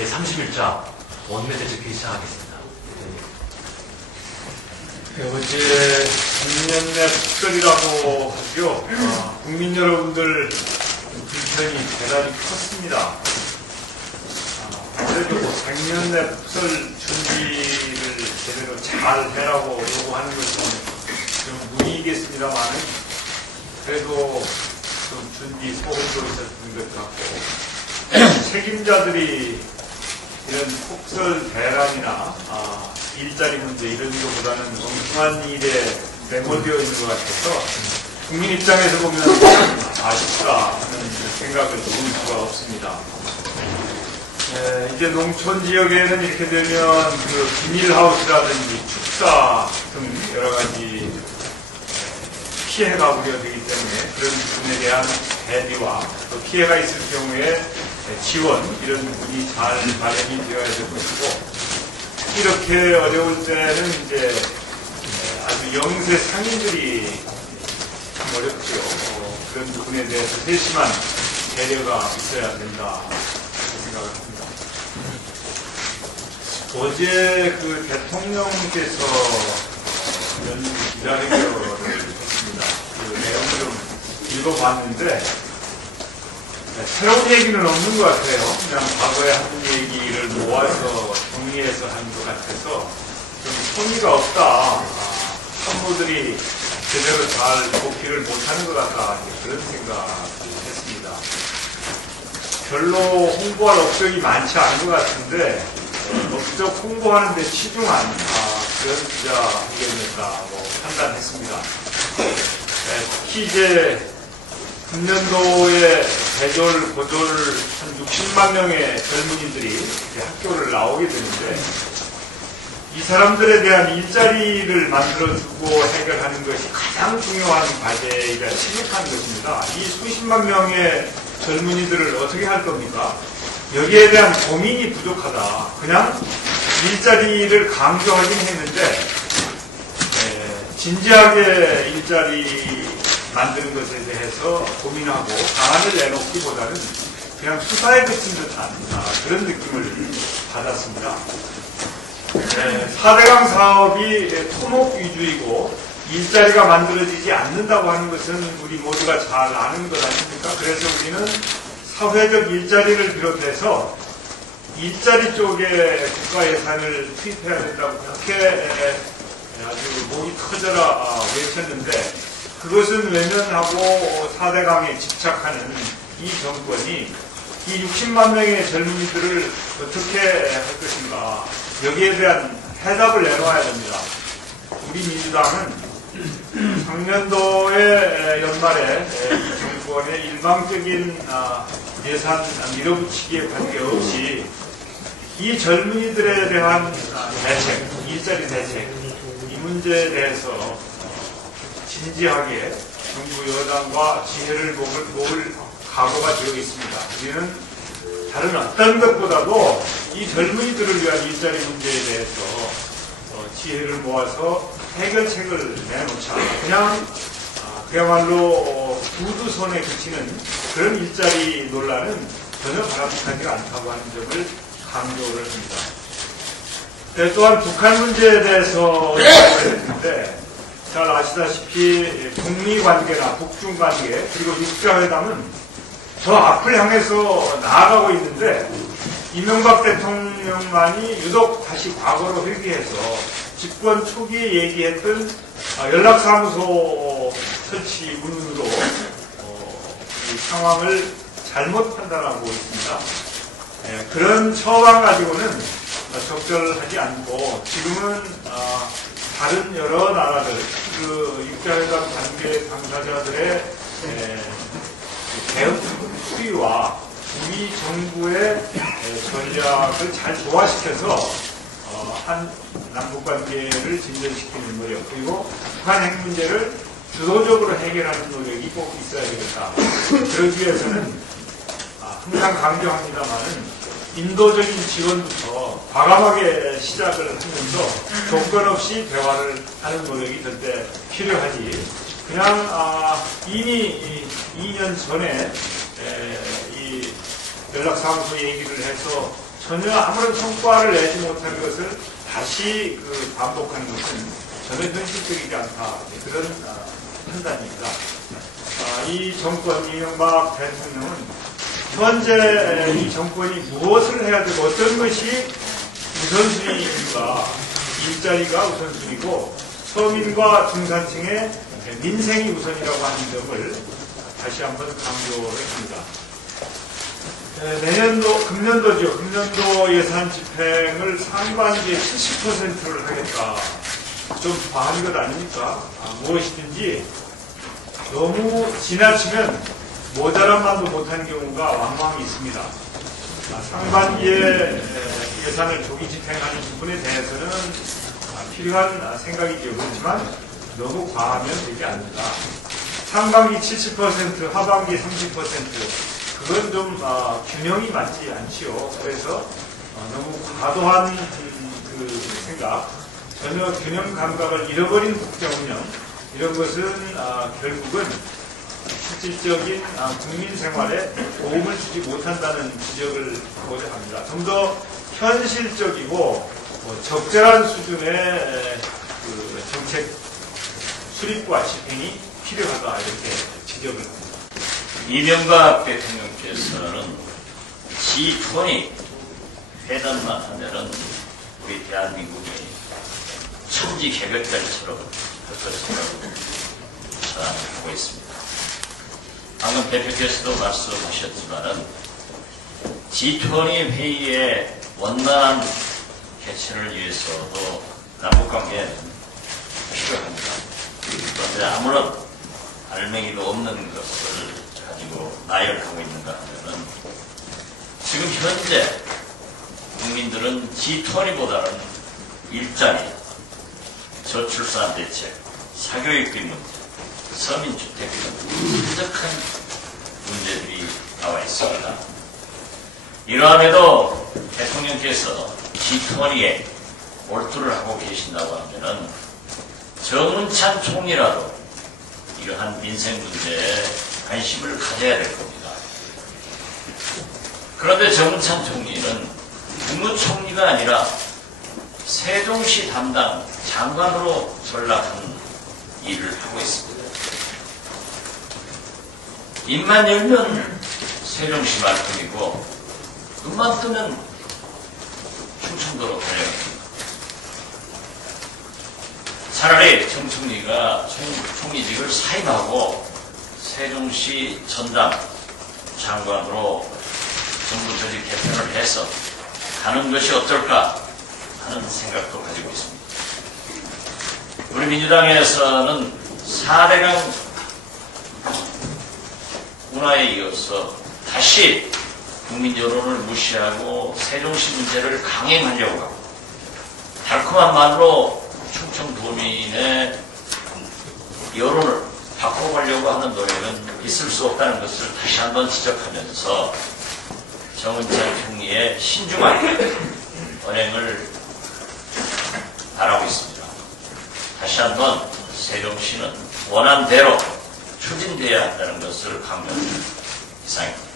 제31차 원내대책회의 시작하겠습니다. 어제 작년내 폭설이라고 하죠. 국민 여러분들 불편이 대단히 컸습니다. 그래도 작년내 폭설 준비를 제대로 잘 해라고 요구하는 것은 좀 무리겠습니다만 그래도 좀 준비 소홀도 있었던 것 같고 책임자들이 이런 폭설 대란이나 일자리 문제 이런 것보다는 엉뚱한 일에 매몰되어 있는 것 같아서 국민 입장에서 보면 아쉽다 하는 생각을 놓을 수가 없습니다. 이제 농촌 지역에는 이렇게 되면 그 비닐하우스라든지 축사 등 여러 가지 피해가 우려되기 때문에 그런 부분에 대한 대비와 또 피해가 있을 경우에 지원 이런 부분이 잘 마련이 되어야 될 것이고 이렇게 어려울 때는 이제 아주 영세 상인들이 참 어렵죠. 그런 부분에 대해서 세심한 배려가 있어야 된다 생각을 합니다. 어제 그 대통령께서 기자회견을 했습니다. 그 내용 좀 읽어봤는데 새로운 얘기는 없는 것 같아요. 그냥 과거에 한 얘기를 모아서 정리해서 한 것 같아서 좀 성의가 없다. 참모들이 제대로 잘 복귀를 못하는 것 같다. 그런 생각을 했습니다. 별로 홍보할 업적이 많지 않은 것 같은데 업적 홍보하는 데 치중한 그런 기자회견이었다고 판단했습니다. 특히 이제 금년도에 대졸, 고졸 한 60만 명의 젊은이들이 학교를 나오게 되는데 이 사람들에 대한 일자리를 만들어주고 해결하는 것이 가장 중요한 과제이자 심각한 것입니다. 이 수십만 명의 젊은이들을 어떻게 할 겁니까? 여기에 대한 고민이 부족하다. 그냥 일자리를 강조하긴 했는데 진지하게 일자리 만드는 것에 대해서 고민하고 방안을 내놓기보다는 그냥 수사에 그친 듯한 그런 느낌을 받았습니다. 4대강 사업이 토목 위주이고 일자리가 만들어지지 않는다고 하는 것은 우리 모두가 잘 아는 것 아닙니까? 그래서 우리는 사회적 일자리를 비롯해서 일자리 쪽에 국가 예산을 투입해야 된다고 그렇게 아주 목이 터져라 외쳤는데 그것은 외면하고 4대강에 집착하는 이 정권이 이 60만 명의 젊은이들을 어떻게 할 것인가 여기에 대한 해답을 내놓아야 됩니다. 우리 민주당은 작년도에 연말에 이 정권의 일방적인 예산 밀어붙이기에 관계없이 이 젊은이들에 대한 대책, 일자리 대책 이 문제에 대해서 진지하게 정부 여당과 지혜를 모을 각오가 되어 있습니다. 우리는 다른 어떤 것보다도 이 젊은이들을 위한 일자리 문제에 대해서 지혜를 모아서 해결책을 내놓자. 그냥 그야말로 구두 손에 그치는 그런 일자리 논란은 전혀 바람직하지가 않다고 하는 점을 강조를 합니다. 또한 북한 문제에 대해서 얘기했는데 잘 아시다시피 북미관계나 북중관계 그리고 육자회담은 저 앞을 향해서 나아가고 있는데 이명박 대통령만이 유독 다시 과거로 회귀해서 집권 초기에 얘기했던 연락사무소 설치 문으로 이 상황을 잘못 판단하고 있습니다. 그런 처방 가지고는 적절하지 않고 지금은 다른 여러 나라들, 그 육자회담 관계 당사자들의 대응 수위와 우리 정부의 전략을 잘 조화시켜서 한 남북관계를 진전시키는 노력 그리고 북한 핵 문제를 주도적으로 해결하는 노력이 꼭 있어야 되겠다. 그러기 위해서는 항상 강조합니다만은 인도적인 지원부터 과감하게 시작을 하면서 조건 없이 대화를 하는 노력이 절대 필요하지. 그냥 이미 2년 전에 이 연락사무소 얘기를 해서 전혀 아무런 성과를 내지 못한 것을 다시 반복하는 것은 전혀 현실적이지 않다. 그런 판단입니다. 이 정권, 이명박 대통령은 현재 이 정권이 무엇을 해야 되고 어떤 것이 우선순위인가, 일자리가 우선순위고 서민과 중산층의 민생이 우선이라고 하는 점을 다시 한번 강조했습니다. 내년도, 금년도 예산 집행을 상반기에 70%를 하겠다. 좀 과한 것 아닙니까? 무엇이든지 너무 지나치면 모자란 말도 못하는 경우가 왕왕 있습니다. 상반기에 예산을 조기 집행하는 부분에 대해서는 필요한 생각이죠. 그렇지만 너무 과하면 되지 않는다. 상반기 70%, 하반기 30%, 그건 좀 균형이 맞지 않지요. 그래서 너무 과도한 생각, 전혀 균형 감각을 잃어버린 국정운영, 이런 것은 결국은 실질적인 국민 생활에 도움을 주지 못한다는 지적을 하고자 합니다. 좀 더 현실적이고 적절한 수준의 정책 수립과 집행이 필요하다, 이렇게 지적을 합니다. 이명박 대통령께서는 G20 회담만 하면은 우리 대한민국이 천지개벽별처럼 할 것이라고 자랑하고 있습니다. 방금 대표께서도 말씀하셨지만은 G20 회의의 원만한 개최를 위해서도 남북관계는 필요합니다. 그런데 아무런 알맹이도 없는 것을 가지고 나열하고 있는가 하면은 지금 현재 국민들은 G20보다는 일자리, 저출산 대책, 사교육비 문제, 서민주택 등 한적한 문제들이 나와 있습니다. 이러함에도 대통령께서 G20에 몰두를 하고 계신다고 하면은 정운찬 총리라도 이러한 민생 문제에 관심을 가져야 될 겁니다. 그런데 정운찬 총리는 국무총리가 아니라 세종시 담당 장관으로 전락한 일을 하고 있습니다. 입만 열면 세종시 말뿐이고 눈만 뜨면 충청도로 달려갑니다. 차라리 정 총리가 총리직을 사임하고 세종시 전담 장관으로 정부 조직 개편을 해서 가는 것이 어떨까 하는 생각도 가지고 있습니다. 우리 민주당에서는 4대강 운하에 이어서 다시 국민 여론을 무시하고 세종시 문제를 강행하려고 하고 달콤한 말로 충청도민의 여론을 바꿔가려고 하는 노력은 있을 수 없다는 것을 다시 한번 지적하면서 정운찬 총리의 신중하게 언행을 바라고 있습니다. 다시 한번 세종시는 원안대로 추진되어야 한다는 것을 강조합니다. 이상입니다.